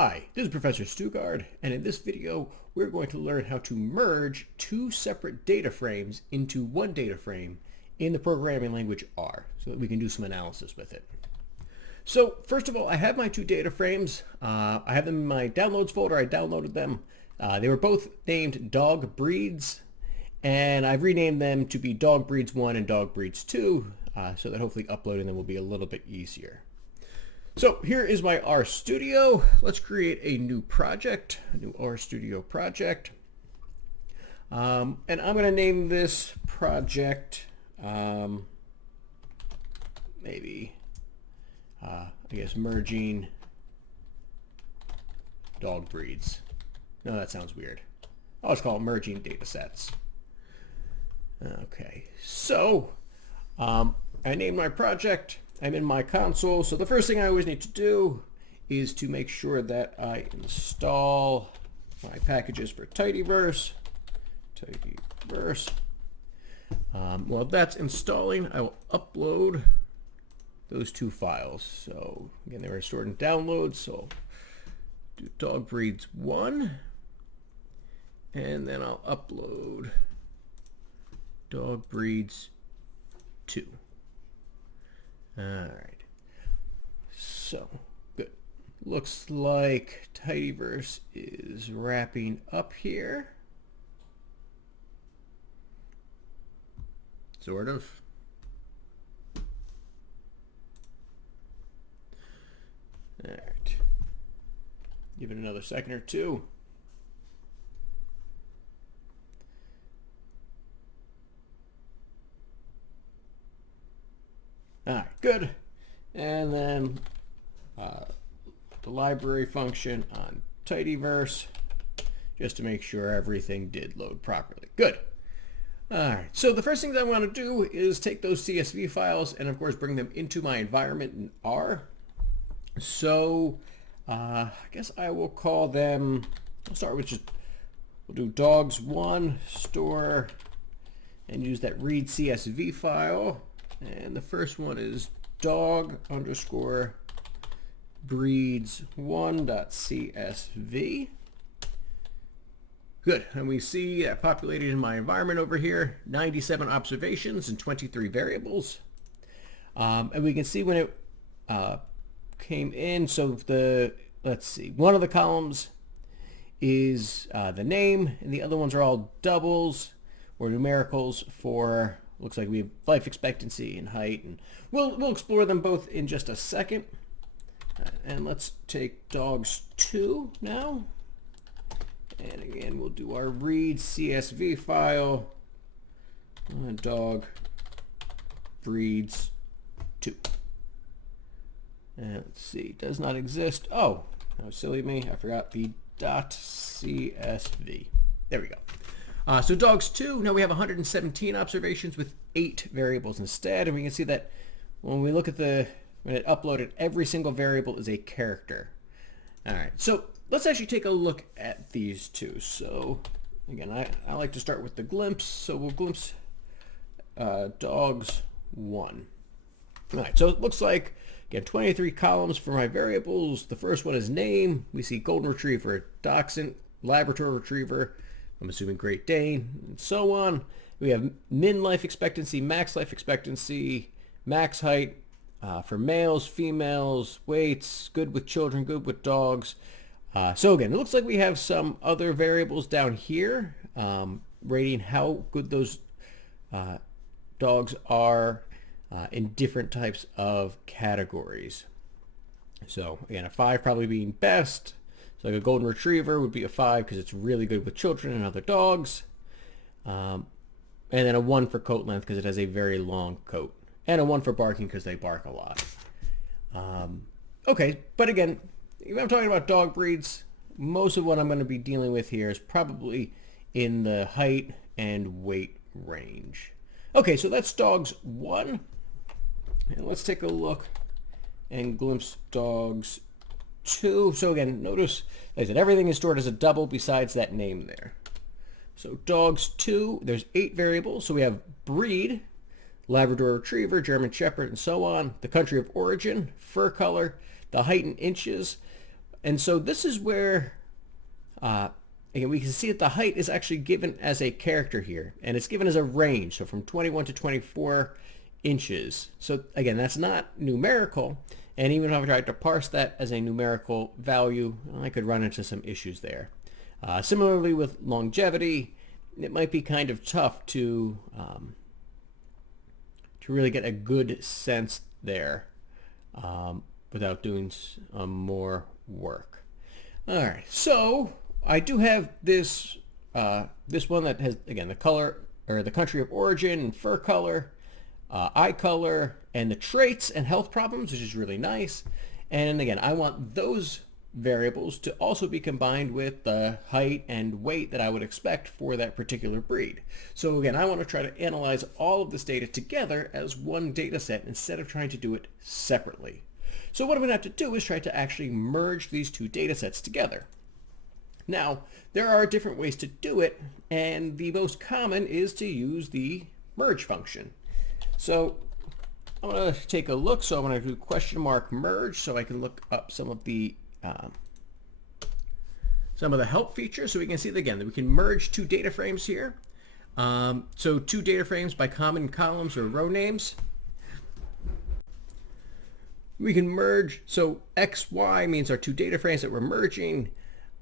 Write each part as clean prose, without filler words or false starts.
Hi, this is Professor Stugard, and in this video we're going to learn how to merge two separate data frames into one data frame in the programming language R so that we can do some analysis with it. So first of all, I have my two data frames. I have them in my downloads folder. I downloaded them. They were both named dog breeds, and I've renamed them to be dog breeds 1 and dog breeds 2 so that hopefully uploading them will be a little bit easier. So here is my RStudio. Let's create a new project, a new RStudio project. And I'm going to name this project maybe, I guess, merging dog breeds. No, that sounds weird. I'll just call it merging data sets. Okay, so I named my project. I'm in my console, so the first thing I always need to do is to make sure that I install my packages for TidyVerse. While that's installing, I will upload those two files. So again, they were stored in downloads, so I'll do dog breeds 1, and then I'll upload dog breeds 2. All right, so good. Looks like TidyVerse is wrapping up here. Sort of. All right, give it another second or two. All right, good. And then the library function on TidyVerse, just to make sure everything did load properly. Good. All right, so the first thing that I want to do is take those CSV files and of course bring them into my environment in R. So I guess I will call them, I'll start with we'll do dogs1 store and use that read CSV file. And the first one is dog_breeds1.csv. Good, and we see that populated in my environment over here, 97 observations and 23 variables. And we can see when it came in, so let's see, one of the columns is the name, and the other ones are all doubles or numericals for, looks like we have life expectancy and height, and we'll explore them both in just a second. And let's take dogs 2 now. And again, we'll do our read CSV file on dog breeds 2. And let's see, does not exist. Oh, that was silly of me. I forgot the .csv. There we go. So dogs 2, now we have 117 observations with 8 variables instead. And we can see that when we look at when it uploaded, every single variable is a character. All right, so let's actually take a look at these two. So again, I like to start with the glimpse. So we'll glimpse dogs 1. All right, so it looks like, again, 23 columns for my variables. The first one is name. We see golden retriever, dachshund, Labrador retriever, I'm assuming Great Dane, and so on. We have min life expectancy, max life expectancy, max height for males, females, weights, good with children, good with dogs. So again, it looks like we have some other variables down here rating how good those dogs are in different types of categories. So again, a 5 probably being best. So like a golden retriever would be a 5 because it's really good with children and other dogs. And then a 1 for coat length because it has a very long coat. And a 1 for barking because they bark a lot. Okay, but again, if I'm talking about dog breeds, most of what I'm going to be dealing with here is probably in the height and weight range. Okay, so that's dogs 1. And let's take a look and glimpse dogs 2. So again, notice, like I said, everything is stored as a double besides that name there. So dogs 2, there's 8 variables. So we have breed, Labrador Retriever, German Shepherd, and so on. The country of origin, fur color, the height in inches. And so this is where, again, we can see that the height is actually given as a character here, and it's given as a range, so from 21 to 24 inches. So again, that's not numerical, and even if I tried to parse that as a numerical value, I could run into some issues there. Similarly with longevity, it might be kind of tough to really get a good sense there without doing more work. All right, so I do have this this one that has, again, the color or the country of origin and fur color, eye color, and the traits and health problems, which is really nice. And again, I want those variables to also be combined with the height and weight that I would expect for that particular breed. So again, I want to try to analyze all of this data together as one data set instead of trying to do it separately. So what I'm going to have to do is try to actually merge these two data sets together. Now, there are different ways to do it, and the most common is to use the merge function. So I'm going to take a look. So I'm going to do question mark merge so I can look up some of the help features, so we can see that, again, that we can merge two data frames here. So two data frames by common columns or row names. We can merge, so X, Y means our two data frames that we're merging.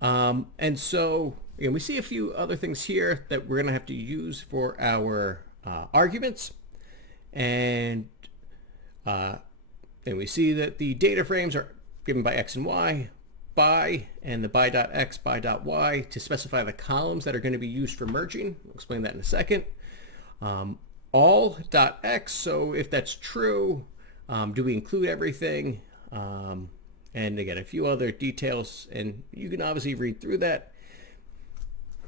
And so, again, we see a few other things here that we're going to have to use for our arguments. And we see that the data frames are given by X and Y, by, and the by.X, by.Y to specify the columns that are going to be used for merging. I'll explain that in a second. All.X, so if that's true, do we include everything? And again, a few other details, and you can obviously read through that.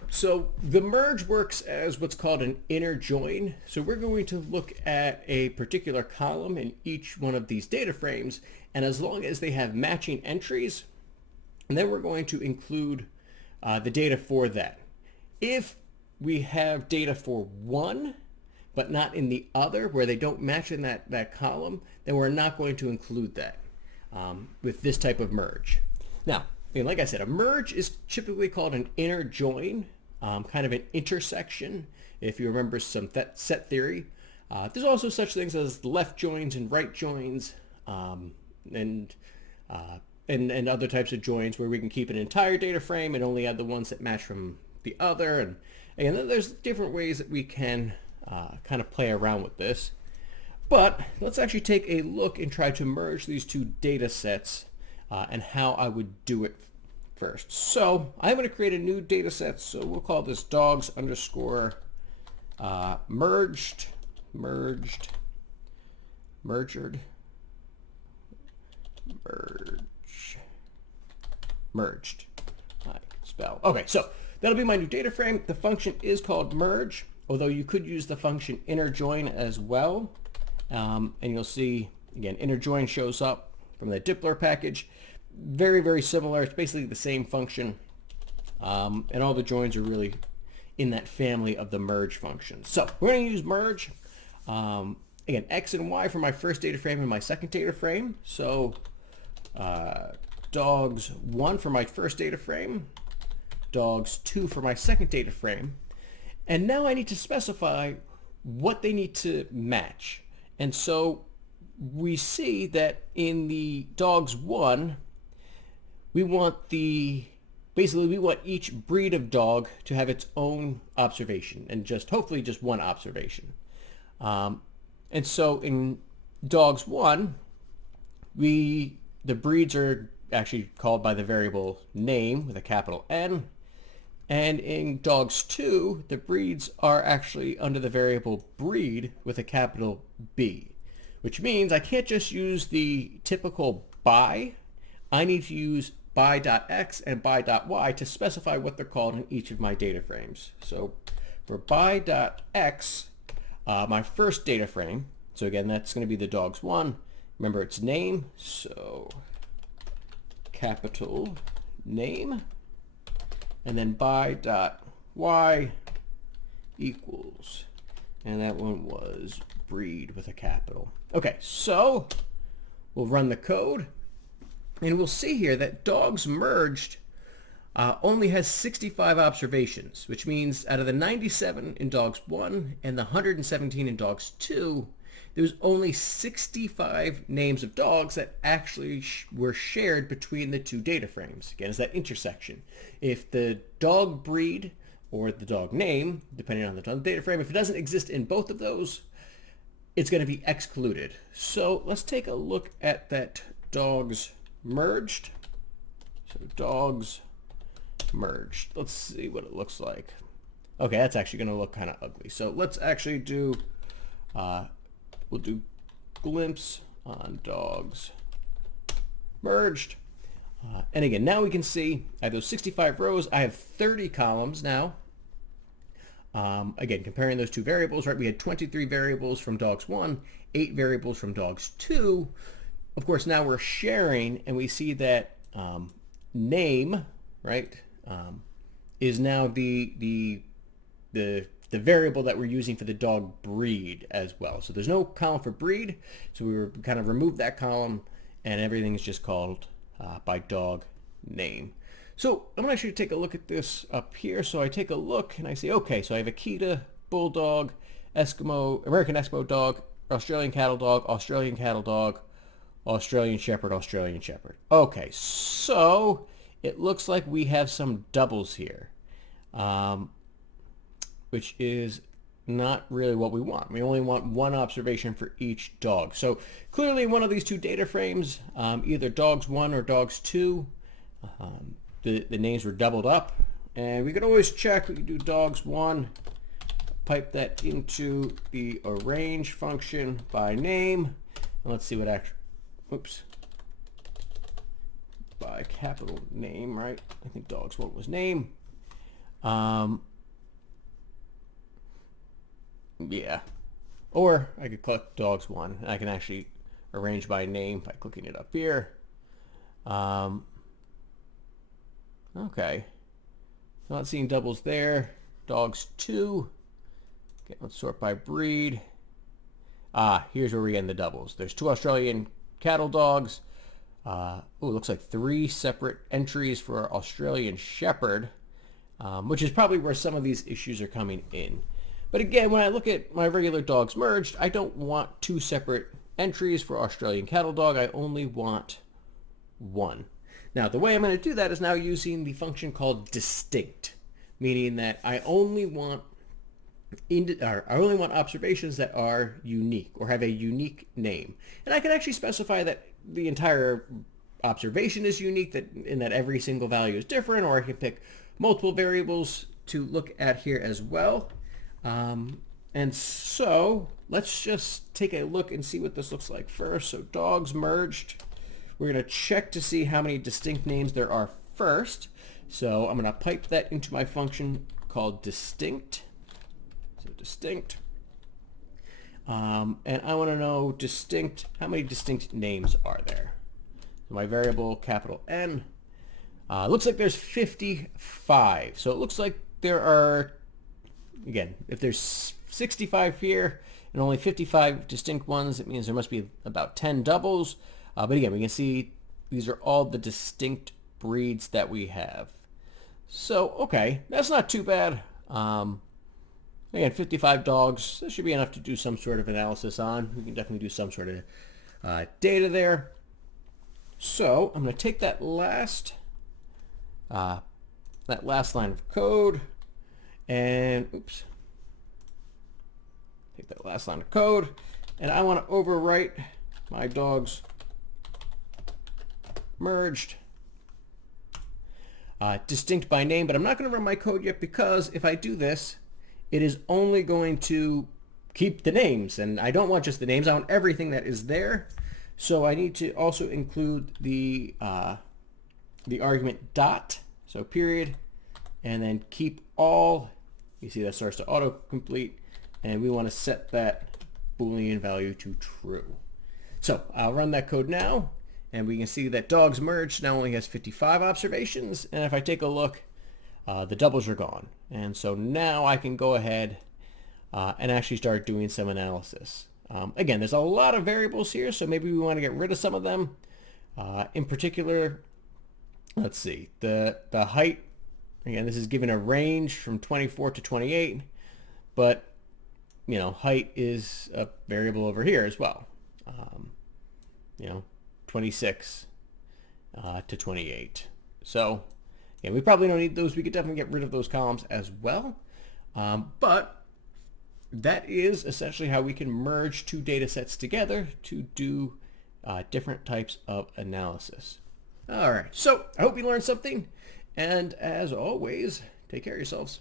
So the merge works as what's called an inner join. So we're going to look at a particular column in each one of these data frames, and as long as they have matching entries, and then we're going to include the data for that. If we have data for one, but not in the other, where they don't match in that column, then we're not going to include that with this type of merge. Now, like I said, a merge is typically called an inner join, kind of an intersection, if you remember some set theory. There's also such things as left joins and right joins, and other types of joins where we can keep an entire data frame and only add the ones that match from the other. And again, there's different ways that we can kind of play around with this. But let's actually take a look and try to merge these two data sets and how I would do it first. So I'm going to create a new data set. So we'll call this dogs underscore merged. I can spell. Okay, so that'll be my new data frame. The function is called merge, although you could use the function inner join as well. And you'll see, again, inner join shows up from the Dippler package. Very, very similar. It's basically the same function. And all the joins are really in that family of the merge function. So we're going to use merge. Again, X and Y for my first data frame and my second data frame. So dogs 1 for my first data frame, dogs 2 for my second data frame. And now I need to specify what they need to match. And so we see that in the dogs 1, we want basically we want each breed of dog to have its own observation, and hopefully just one observation. And so in dogs 1, the breeds are actually called by the variable name with a capital N. And in dogs 2, the breeds are actually under the variable breed with a capital B, which means I can't just use the typical by. I need to use by.x and by.y to specify what they're called in each of my data frames. So for by.x, my first data frame, so again, that's going to be the dogs 1. Remember its name, so capital name. And then by.y equals, and that one was breed with a capital. Okay, so we'll run the code. And we'll see here that dogs merged only has 65 observations, which means out of the 97 in dogs 1 and the 117 in dogs 2, there's only 65 names of dogs that actually were shared between the two data frames. Again, is that intersection. If the dog breed or the dog name, depending on the data frame, if it doesn't exist in both of those, it's going to be excluded. So let's take a look at that dogs merged. So dogs merged. Let's see what it looks like. Okay, that's actually going to look kind of ugly. So let's actually do, we'll do glimpse on dogs merged. And again, now we can see I have those 65 rows. I have 30 columns now. Again, comparing those two variables, right? We had 23 variables from dogs 1, 8 variables from dogs 2. Of course, now we're sharing, and we see that name, right, is now the variable that we're using for the dog breed as well. So there's no column for breed, so we kind of removed that column, and everything is just called by dog name. So I'm going to actually take a look at this up here. So I take a look and I say, okay, so I have Akita, Bulldog, Eskimo, American Eskimo dog, Australian cattle dog, Australian cattle dog, Australian Shepherd, Australian Shepherd. Okay, so it looks like we have some doubles here, which is not really what we want. We only want one observation for each dog. So clearly one of these two data frames, either dogs 1 or dogs 2, the names were doubled up. And we could always check. We could do dogs 1, pipe that into the arrange function by name. And let's see what by capital name, right? I think dogs 1 was name. Yeah. Or I could click dogs 1 and I can actually arrange by name by clicking it up here. Okay. Not seeing doubles there. Dogs 2. Okay, let's sort by breed. Here's where we get in the doubles. There's 2 Australian cattle dogs. It looks like 3 separate entries for our Australian Shepherd, which is probably where some of these issues are coming in. But again, when I look at my regular dogs merged, I don't want 2 separate entries for Australian cattle dog. I only want 1. Now, the way I'm going to do that is now using the function called distinct, meaning that I only want observations that are unique or have a unique name. And I can actually specify that the entire observation is unique, in that every single value is different, or I can pick multiple variables to look at here as well. And so let's just take a look and see what this looks like first. So dogs merged. We're going to check to see how many distinct names there are first. So I'm going to pipe that into my function called distinct. So distinct. And I want to know how many distinct names are there? So my variable, capital N, looks like there's 55. So it looks like there are, again, if there's 65 here and only 55 distinct ones, it means there must be about 10 doubles. But again, we can see these are all the distinct breeds that we have. So, okay, that's not too bad. Again, 55 dogs, that should be enough to do some sort of analysis on. We can definitely do some sort of data there. So I'm going to take that last line of code and, take that last line of code, and I want to overwrite my dogs merged, distinct by name, but I'm not going to run my code yet, because if I do this, it is only going to keep the names, and I don't want just the names. I want everything that is there. So I need to also include the argument dot, so period, and then keep all. You see that starts to autocomplete, and we want to set that Boolean value to true. So I'll run that code now, and we can see that dogs merged now only has 55 observations, and if I take a look, the doubles are gone. And so now I can go ahead and actually start doing some analysis. Again, there's a lot of variables here, so maybe we want to get rid of some of them. In particular, let's see, the height, again, this is given a range from 24 to 28, but, you know, height is a variable over here as well. You know, 26 to 28. So, yeah, we probably don't need those. We could definitely get rid of those columns as well. But that is essentially how we can merge two data sets together to do different types of analysis. All right, so I hope you learned something. And as always, take care of yourselves.